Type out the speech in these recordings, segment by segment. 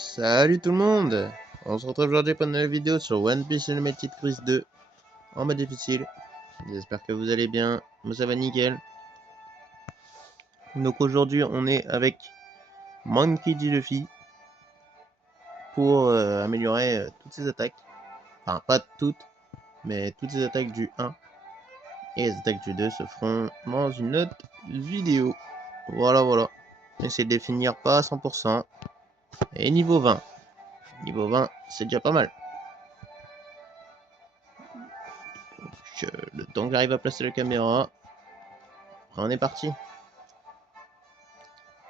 Salut tout le monde. On se retrouve aujourd'hui pour une nouvelle vidéo sur One Piece Unlimited Quiz 2 en mode difficile. J'espère que vous allez bien. Moi ça va nickel. Donc aujourd'hui on est avec Monkey D. Luffy pour améliorer toutes ses attaques. Enfin pas toutes, mais toutes ses attaques du 1 et les attaques du 2 se feront dans une autre vidéo. Voilà. Essayez de les finir pas à 100%. Et niveau 20. Niveau 20 c'est déjà pas mal. Le temps que j'arrive à placer la caméra, on est parti.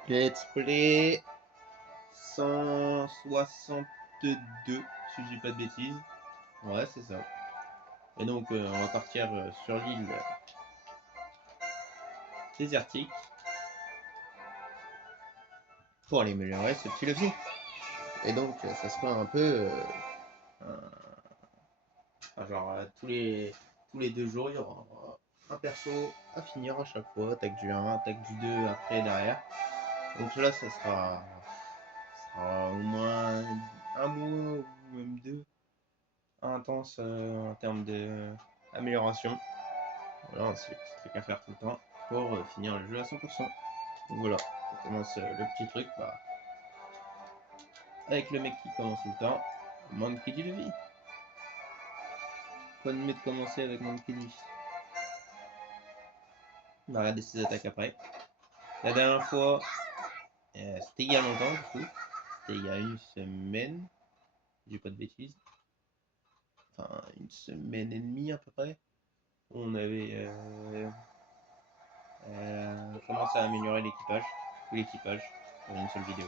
Let's play 162, si je dis pas de bêtises. Ouais, c'est ça. Et donc, on va partir sur l'île désertique pour aller améliorer ce petit Luffy. Et donc, ça sera un peu genre tous les 2 jours, il y aura un perso à finir à chaque fois. Attaque du 1, attaque du 2, après, derrière. Donc là, ça sera au moins un mois ou même 2 intense en termes d'amélioration. Voilà, c'est des trucs à faire tout le temps pour finir le jeu à 100%. Donc voilà, on commence le petit truc avec le mec qui commence tout le temps, Monkey D. Luffy. Pas de mieux de commencer avec Monkey D. On va regarder ses attaques après. La dernière fois, c'était il y a longtemps du coup, c'était il y a une semaine, j'ai pas de bêtises, enfin une semaine et demie à peu près. On avait commencé à améliorer l'équipage, tout l'équipage, dans une seule vidéo.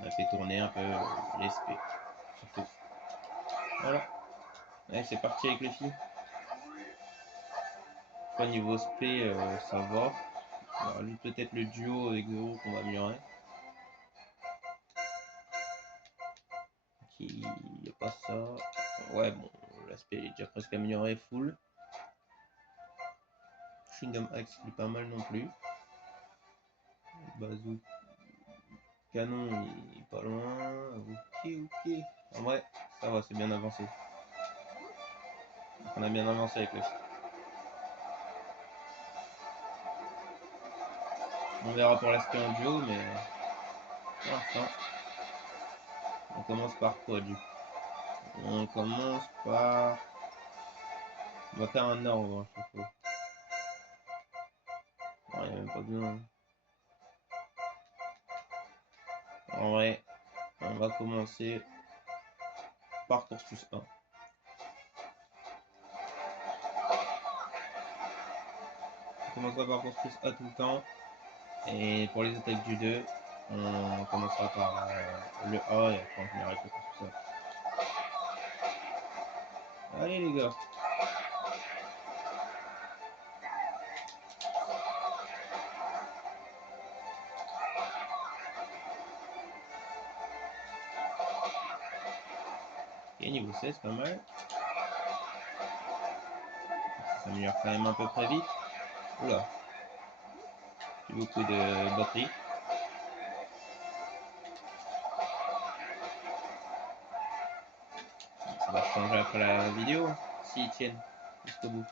On a fait tourner un peu l'SP, surtout. Voilà. Allez, c'est parti avec les filles. Je crois niveau SP, ça va. On rajoute peut-être le duo avec Zoro qu'on va améliorer. Qui y a pas ça. Ouais, bon, l'aspect est déjà presque amélioré, full. Kingdom Axe il est pas mal non plus. Bazooka canon il est pas loin. Ok. En vrai, ça va, c'est bien avancé. Donc on a bien avancé avec le. On verra pour l'aspect en duo, mais pour l'instant, on commence par quoi du coup? On commence par. On va faire un ordre à chaque fois. Il n'y a même pas besoin. En vrai, on va commencer par course plus 1. On commencera par course plus 1 tout le temps. Et pour les attaques du 2, on commencera par le A et après on finira avec le course plus 1. Allez les gars. Ok, niveau 16, pas mal. Ça s'améliore quand même un peu très vite. Oula. Plus beaucoup de batterie. Ça va changer après la vidéo, s'ils tiennent jusqu'au bout.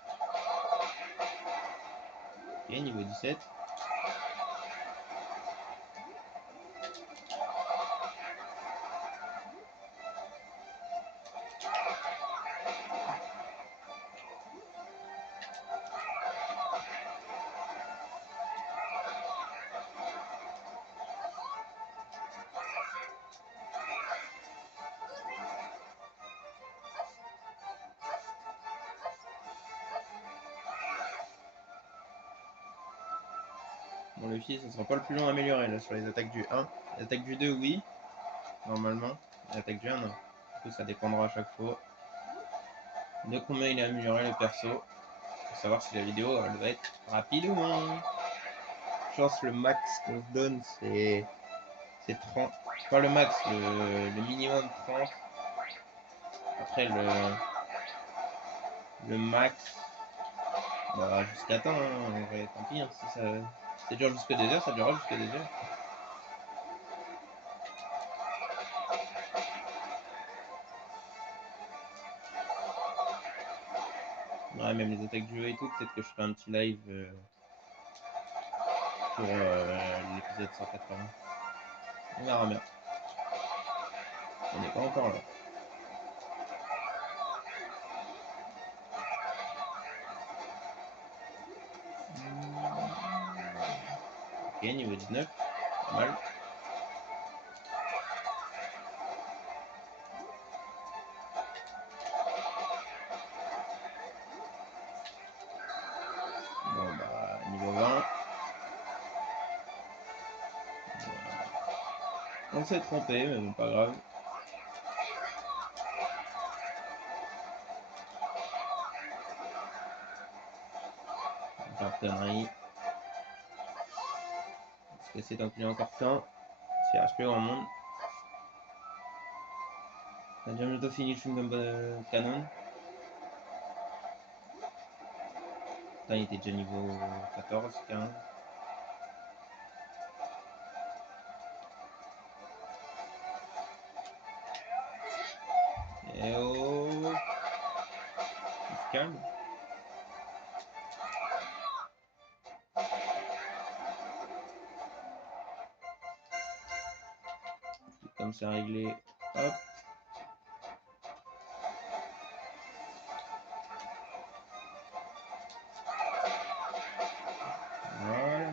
Ok, niveau 17. Bon, le fils, ça sera pas le plus long à améliorer là sur les attaques du 1. Les attaques du 2, oui, normalement. Les attaques du 1, non. Du coup, ça dépendra à chaque fois de combien il a amélioré le perso. Pour savoir si la vidéo elle va être rapide ou non. Je pense le max qu'on se donne c'est 30. Pas le max, le minimum 30. Après le max, bah jusqu'à temps, hein, en vrai, tant pis, hein, si ça dure jusque 2 heures, ça durera jusque 2 heures. et même les attaques du jeu et tout. Peut-être que je ferai un petit live pour l'épisode 180. On verra bien. On n'est pas encore là. Ok, niveau 19. Pas mal. Bon bah, niveau 20. On s'est trompé, mais bon, pas grave. Cartonnerie. Parce que c'est tant qu'il y a encore temps. C'est HP grand monde. On a déjà bientôt fini le Chewing-Gum Canon. Putain, il était déjà niveau 14, 15. Et oh, il se calme. Comme ça réglé, hop. Voilà.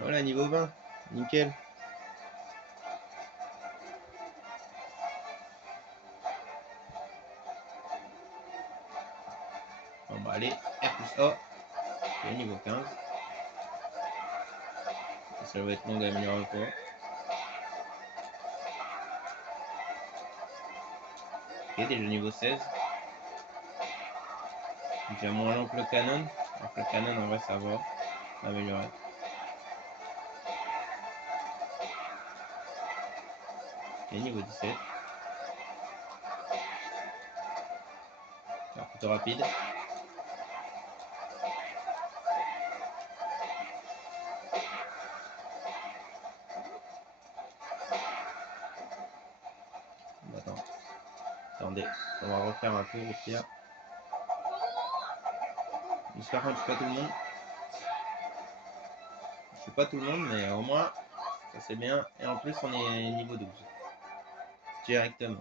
Voilà, niveau 20. Nickel. Bon bah allez, R plus A. Ok, niveau 15. Ça va être long d'améliorer quoi. Ok, déjà niveau 16. Déjà moins long que le canon. Alors que le canon en vrai ça va. Améliorer. Ok, niveau 17. Alors plutôt rapide. Attends. Attendez, on va refaire un tour au pire. J'espère que je suis pas tout le monde. Je suis pas tout le monde, mais au moins, ça c'est bien. Et en plus, on est niveau 12. Directement.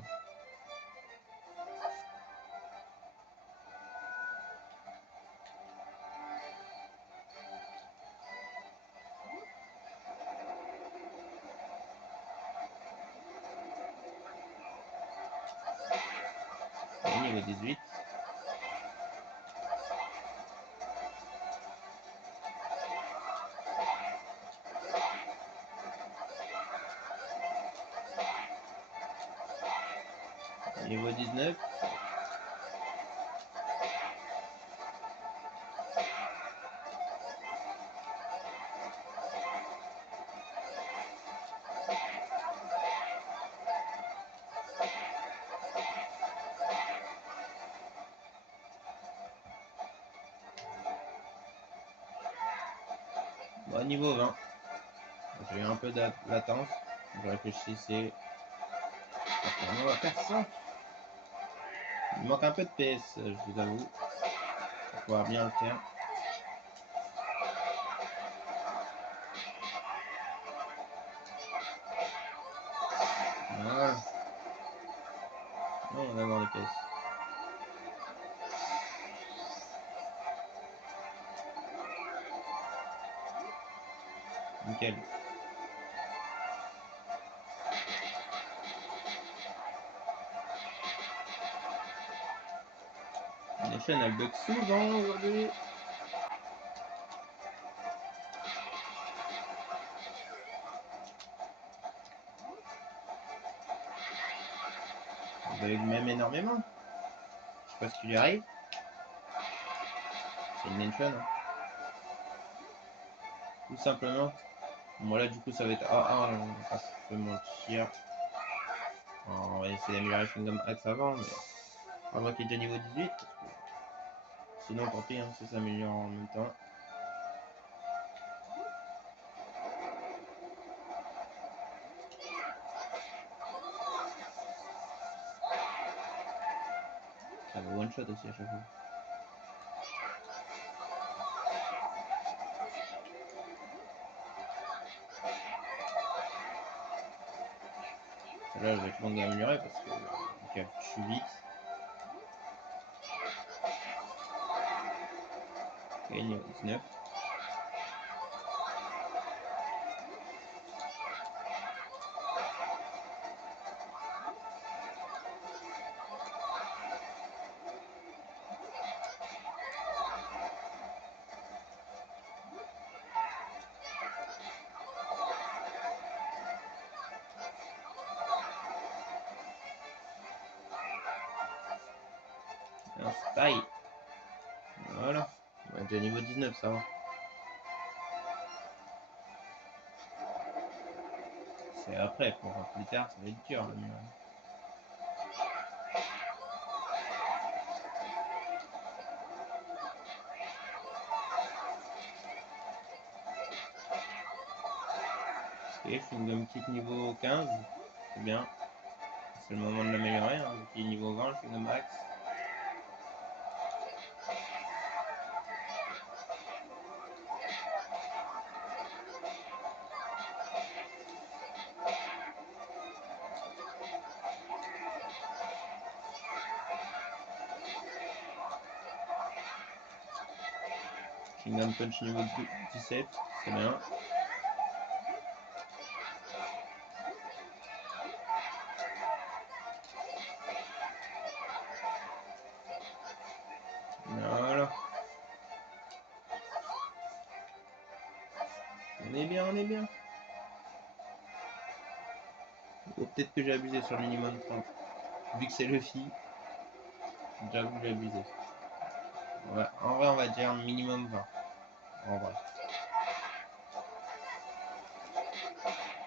Et niveau 18. Niveau 19. Bon, niveau 20. J'ai eu un peu de latence. Je réfléchissais. On va faire ça. Il manque un peu de PS, je vous avoue. Pour pouvoir bien le faire. Voilà. Non, on va avoir des PS. Nickel. Les chaînes elles bug souvent aujourd'hui. Elles bug même énormément. Je sais pas ce qui lui arrive. C'est une nation. Hein. Tout simplement. Bon là du coup ça va être A1, on va pas se mentir. On va essayer d'améliorer Kingdom Axe avant, mais on va qu'il est déjà niveau 18. Parce que... Sinon tant pis, hein, ça s'améliore en même temps. one shot aussi à chaque fois. Là, je vais être longue à améliorer parce que je suis vite. Ok, niveau 19. Un style. Voilà. On est déjà niveau 19, ça va. C'est après, pour plus tard, ça va être dur. Ok, Chewing-Gum Kick niveau 15, c'est bien. C'est le moment de l'améliorer, hein. Qui est niveau 20, Chewing-Gum Max. Chewing-Gum Punch niveau 17, c'est bien. Voilà. On est bien, on est bien. Oh, peut-être que j'ai abusé sur le minimum 30. Vu que c'est le fille, j'avoue que j'ai abusé. Ouais, en vrai, on va dire minimum 20. En vrai.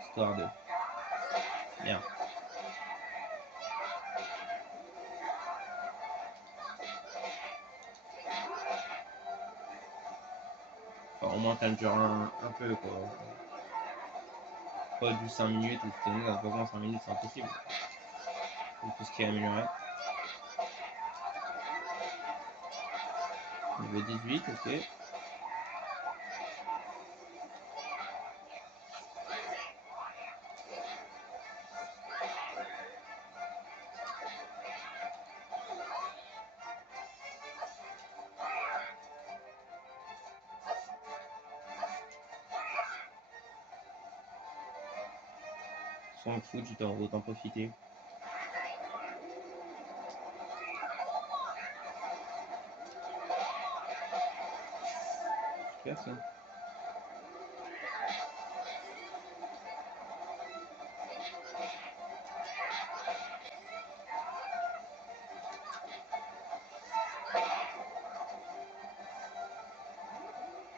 Histoire de. Bien. Enfin, au moins, t'as le dure un peu, quoi. Pas du 5 minutes, ou cette année, dans 5 minutes, c'est impossible. Tout ce qui est amélioré. Niveau 18, ok. Sans le foot, tu t'en autant profiter. Super ça.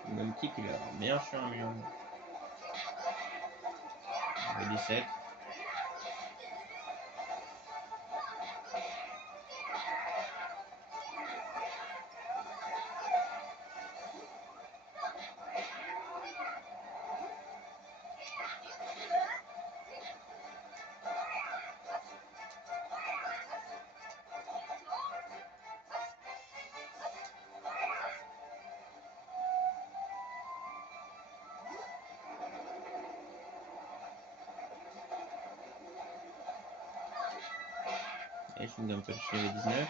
Le même kick, il a bien chiant à améliorer. Il y a 17. Et Chewing-Gum Punch niveau 19.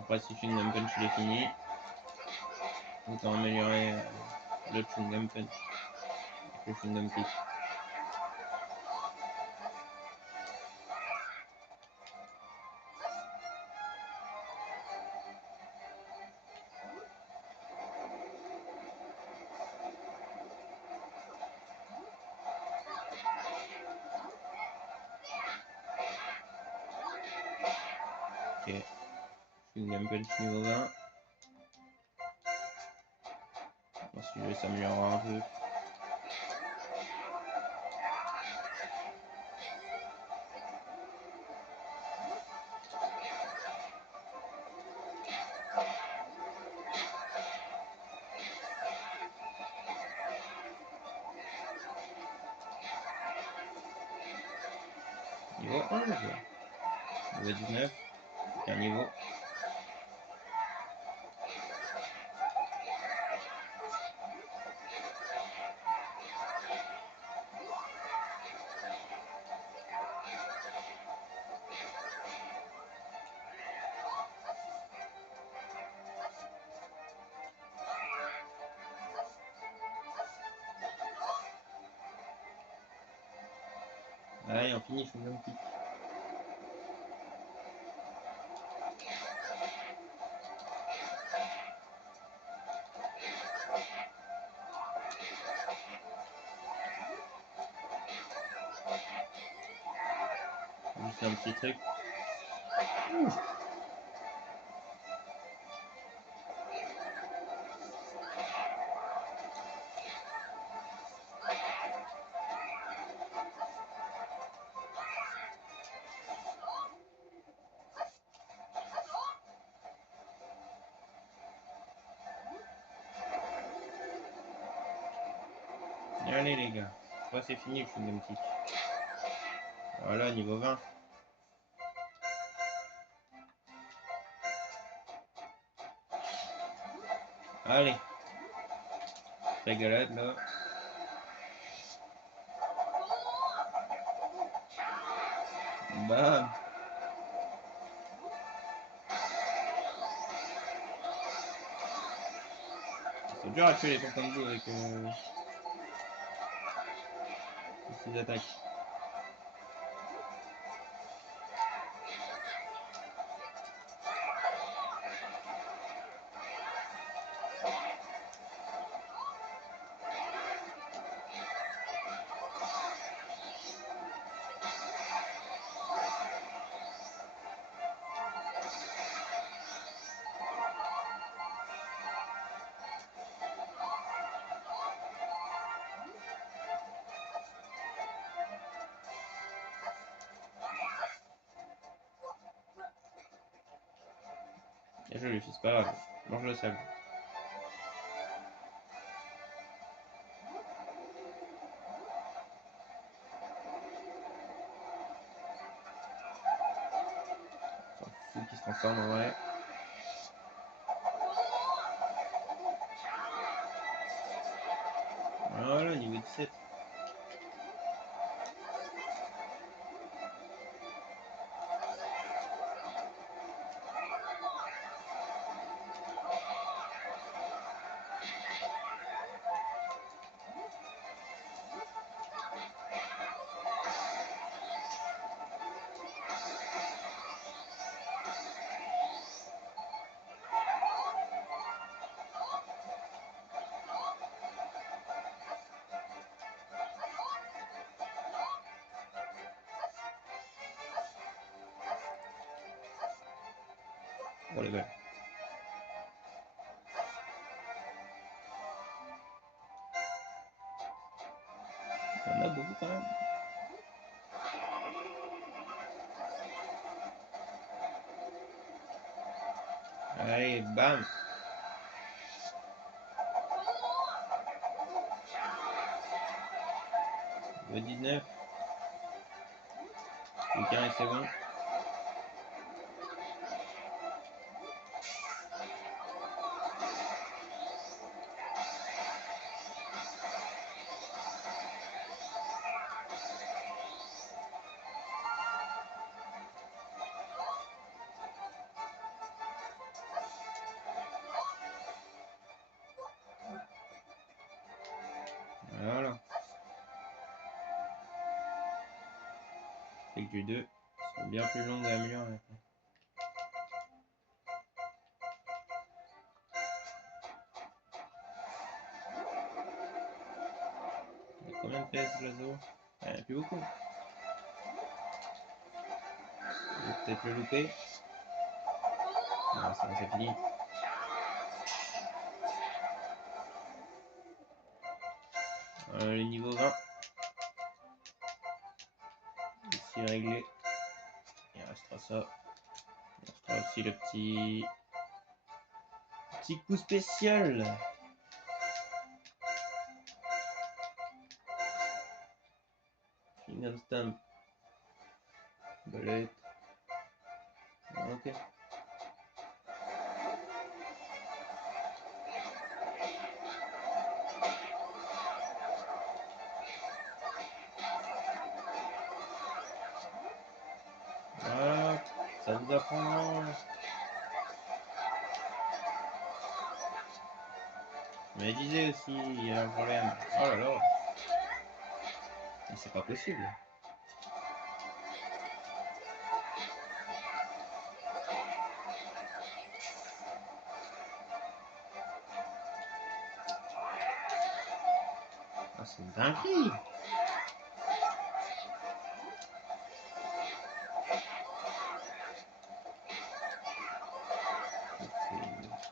Après, si Chewing-Gum Punch il est fini, autant améliorer le Chewing-Gum Punch. Le Chewing-Gum Kick. Ok. Chewing-Gum Punch niveau 20. Ensuite, je vais s'améliorer un peu. niveau 11. Niveau 19. Un niveau. Allez, on finit, je fais un petit. Juste un petit truc. Allez les gars, ça c'est fini le Kingdom Kick. Voilà, niveau 20. Allez. Régalade là. Bam. C'est dur à tuer les Tantanzo avec ces attaques. Et joli, c'est pas grave. Mange le sable. Fou qui se transforme en vrai. Voilà, niveau 17. Pour les balles. Il y en a beaucoup quand même. Allez, bam. Le 19. Le carré c'est bon. Voilà. Et que du 2 sont bien plus longues à améliorer après. Il y a combien de PS l'oiseau? Il n'y en a plus beaucoup. Je vais peut-être le louper. Non, c'est fini. Le niveau 20. Ici réglé. Il restera ça. Il restera aussi le petit coup spécial. Kingdom Stamp. Belette. Ok. Voilà, ça vous apprendra. Mais je disais aussi, il y a un problème. Oh là là. Mais c'est pas possible. Ah, c'est une dinguerie.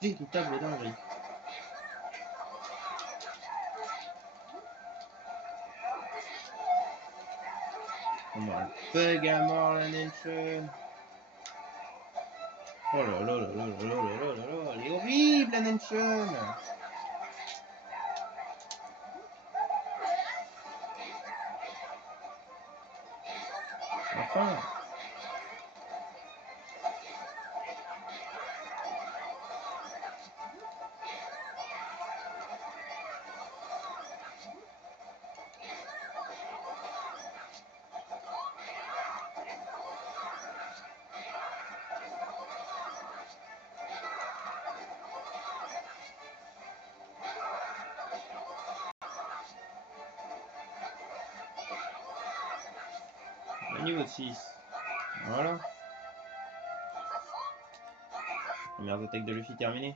C'est une véritable dinguerie. On a le bug à mort la nation. Oh là là là là là là là là là, elle est horrible la nation. Enfin. Le niveau 6. Voilà. Première attaque de Luffy terminée.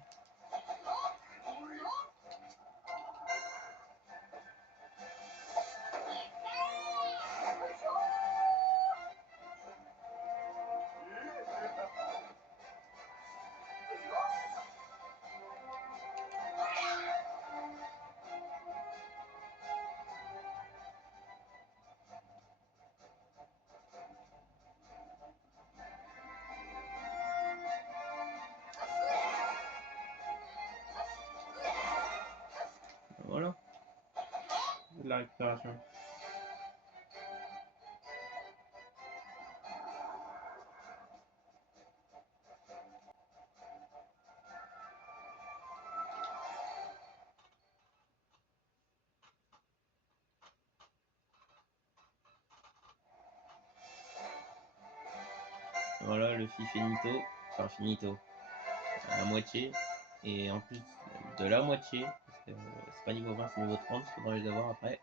Voilà. De la récupération. Voilà, Luffy finito. Enfin finito. À la moitié. Et en plus de la moitié, parce que c'est pas niveau 20, c'est niveau 30, faudra les avoir après.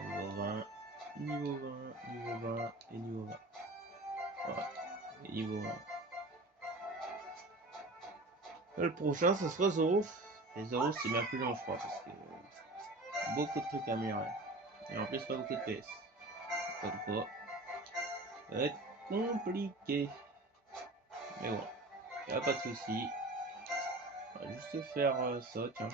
Niveau 20, niveau 20, niveau 20 et niveau 20. Voilà. Et niveau 20. Le prochain, ce sera Zoro. Et Zoro, c'est bien plus long, je crois, parce que beaucoup de trucs à améliorer. Et en plus, pas beaucoup de PS. Comme quoi, ça va être compliqué. Mais bon, y a pas de souci. On va juste faire ça, tiens.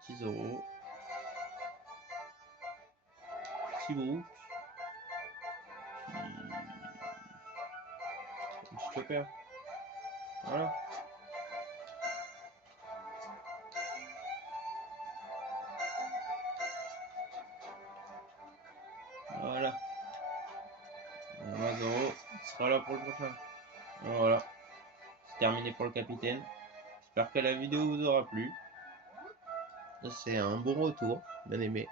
Petit Zoro. Petit Brook. Petit Chopper. Voilà. Voilà. Zoro sera là pour le prochain. Voilà. C'est terminé pour le capitaine. J'espère que la vidéo vous aura plu. C'est un bon retour, bien aimé.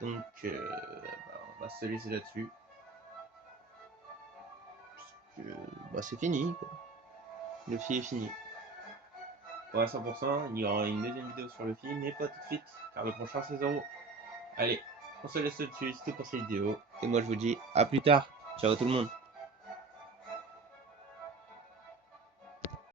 Donc, on va se laisser là-dessus. C'est fini, quoi. Le film est fini. Pour à 100%, il y aura une deuxième vidéo sur le film, mais pas tout de suite, car le prochain c'est Zoro. Allez, on se laisse là-dessus, c'est tout pour cette vidéo. Et moi je vous dis à plus tard. Ciao tout le monde.